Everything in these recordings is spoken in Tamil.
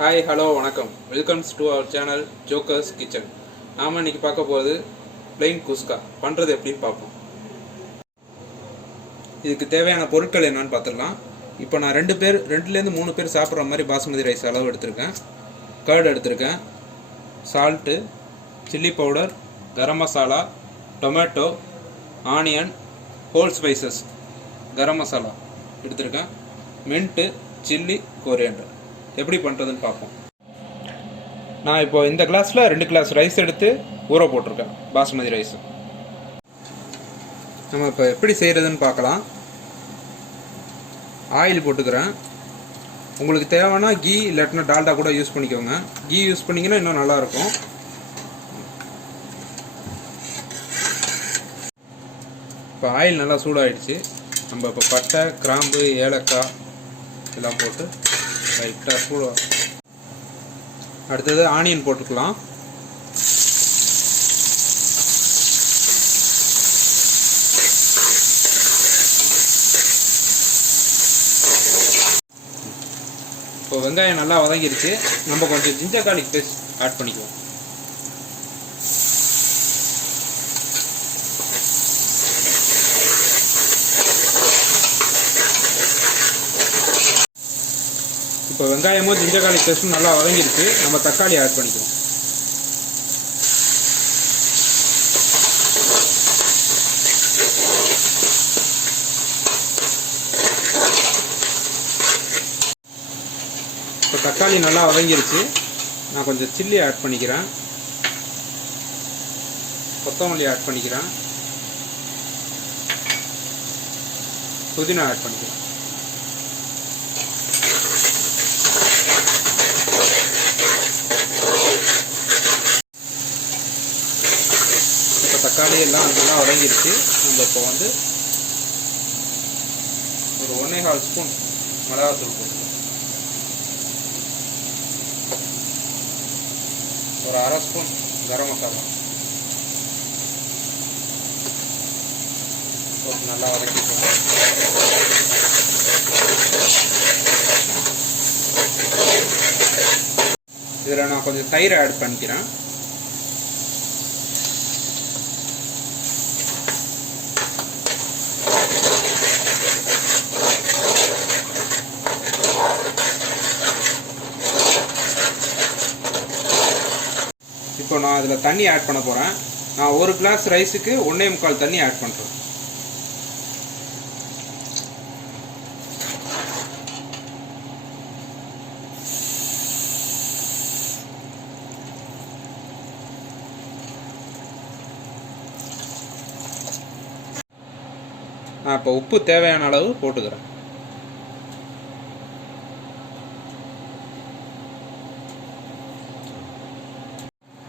ஹாய் ஹலோ வணக்கம் welcomes to our channel jokers kitchen. நாம் இன்றைக்கி பார்க்க போகிறது பிளெயின் குஸ்கா பண்ணுறது எப்படின்னு பார்ப்போம். இதுக்கு தேவையான பொருட்கள் என்னன்னு பார்த்துடலாம். இப்போ நான் 2லேருந்து 3 பேர் சாப்பிட்ற மாதிரி பாசுமதி ரைஸ் அளவு எடுத்திருக்கேன். கர்டு எடுத்திருக்கேன், salt, chilli powder, garam masala, tomato, onion, whole spices, garam masala எடுத்திருக்கேன், மின்ட்டு, சில்லி, கொரியாண்டர். எப்படி பண்ணுறதுன்னு பார்ப்போம். நான் இப்போ இந்த கிளாஸில் 2 கிளாஸ் ரைஸ் எடுத்து ஊற போட்டிருக்கேன், பாசுமதி ரைஸ். நம்ம இப்போ எப்படி செய்கிறதுன்னு பார்க்கலாம். ஆயில் போட்டுக்கிறேன். உங்களுக்கு தேவைன்னா கீ இல்லாட்டினா டால்டா கூட யூஸ் பண்ணிக்கோங்க. கீ யூஸ் பண்ணிங்கன்னா இன்னும் நல்லாயிருக்கும். இப்போ ஆயில் நல்லா சூடாகிடுச்சு. நம்ம இப்போ பட்டை, கிராம்பு, ஏலக்காய் எல்லாம் போட்டு லைட்டாக சூடாக, அடுத்தது ஆனியன் போட்டுக்கலாம். இப்போ வெங்காயம் நல்லா வதங்கிருச்சு. நம்ம கொஞ்சம் ஜிஞ்சர் கார்லிக் பேஸ்ட் ஆட் பண்ணிக்குவோம். இப்போ வெங்காயமும் ஜிஞ்சர் கார்லிக் பேஸ்ட்டும் நல்லா வதங்கிருச்சு. நம்ம தக்காளி ஆட் பண்ணிக்குவோம். இப்போ தக்காளி நல்லா வதங்கிருச்சு. நான் கொஞ்சம் சில்லி ஆட் பண்ணிக்கிறேன், கொத்தமல்லி ஆட் பண்ணிக்கிறேன், புதினா ஆட் பண்ணிக்கிறேன். இப்போ தக்காளி எல்லாம் நல்லா வதங்கிருச்சு. நம்ம இப்போ ஒரு 1.25 ஸ்பூன் மிளகாத்தூள் போட்டுக்கலாம், ஒரு 1/2 ஸ்பூன் கரம் மசாலா போட்டு நல்லா வதக்கிக்கலாம். இதில் நான் கொஞ்சம் தயிர் ஆட் பண்ணிக்கிறேன். இப்போ நான் அதில் தண்ணி ஆட் பண்ண போகிறேன். நான் 1 கிளாஸ் ரைஸுக்கு 1.25 தண்ணி ஆட் பண்ணுறேன். நான் இப்போ உப்பு தேவையான அளவு போட்டுக்கிறேன்.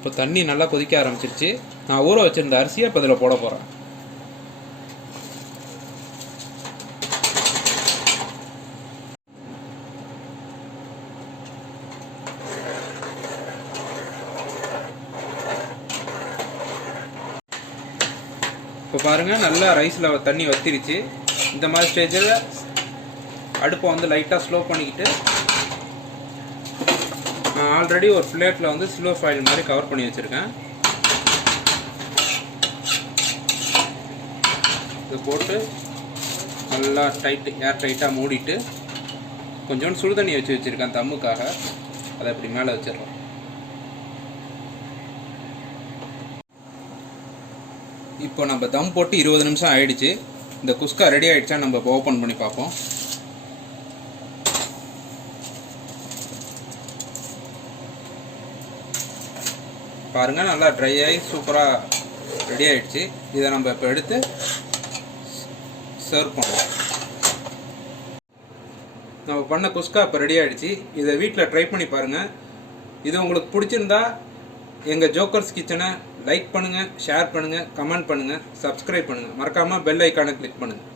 இப்போ தண்ணி நல்லா கொதிக்க ஆரம்பிச்சிருச்சு. நான் ஊற வச்சிருந்த அரிசியை இப்போ இதில் போட போகிறேன். இப்போ பாருங்கள், நல்லா ரைஸில் தண்ணி வத்திருச்சு. இந்த மாதிரி ஸ்டேஜில் அடுப்பை லைட்டாக ஸ்லோ பண்ணிக்கிட்டு, நான் ஆல்ரெடி ஒரு பிளேட்டில் சில்வர் ஃபாயில் மாதிரி கவர் பண்ணி வச்சுருக்கேன். இது போட்டு நல்லா ஏர் டைட்டாக மூடிட்டு கொஞ்சோண்டு சுடு தண்ணி வச்சுருக்கேன் தம்முக்காக. அதை இப்படி மேலே வச்சிடறோம். இப்போ நம்ம தம் போட்டு 20 நிமிஷம் ஆயிடுச்சு. இந்த குஸ்கா ரெடி ஆகிடுச்சா நம்ம இப்போ ஓப்பன் பண்ணி பார்ப்போம். பாருங்கள், நல்லா ட்ரை ஆகி சூப்பராக ரெடி ஆகிடுச்சு. இதை நம்ம இப்போ எடுத்து சர்வ் பண்ணுவோம். நம்ம பண்ண குஸ்கா இப்போ ரெடி ஆகிடுச்சு. இதை வீட்டில் ட்ரை பண்ணி பாருங்கள். இது உங்களுக்கு பிடிச்சிருந்தா எங்கள் ஜோக்கர்ஸ் கிச்சனை லைக் பண்ணுங்கள், ஷேர் பண்ணுங்கள், கமெண்ட் பண்ணுங்கள், சப்ஸ்கிரைப் பண்ணுங்கள். மறக்காமல் பெல் ஐக்கானை கிளிக் பண்ணுங்கள்.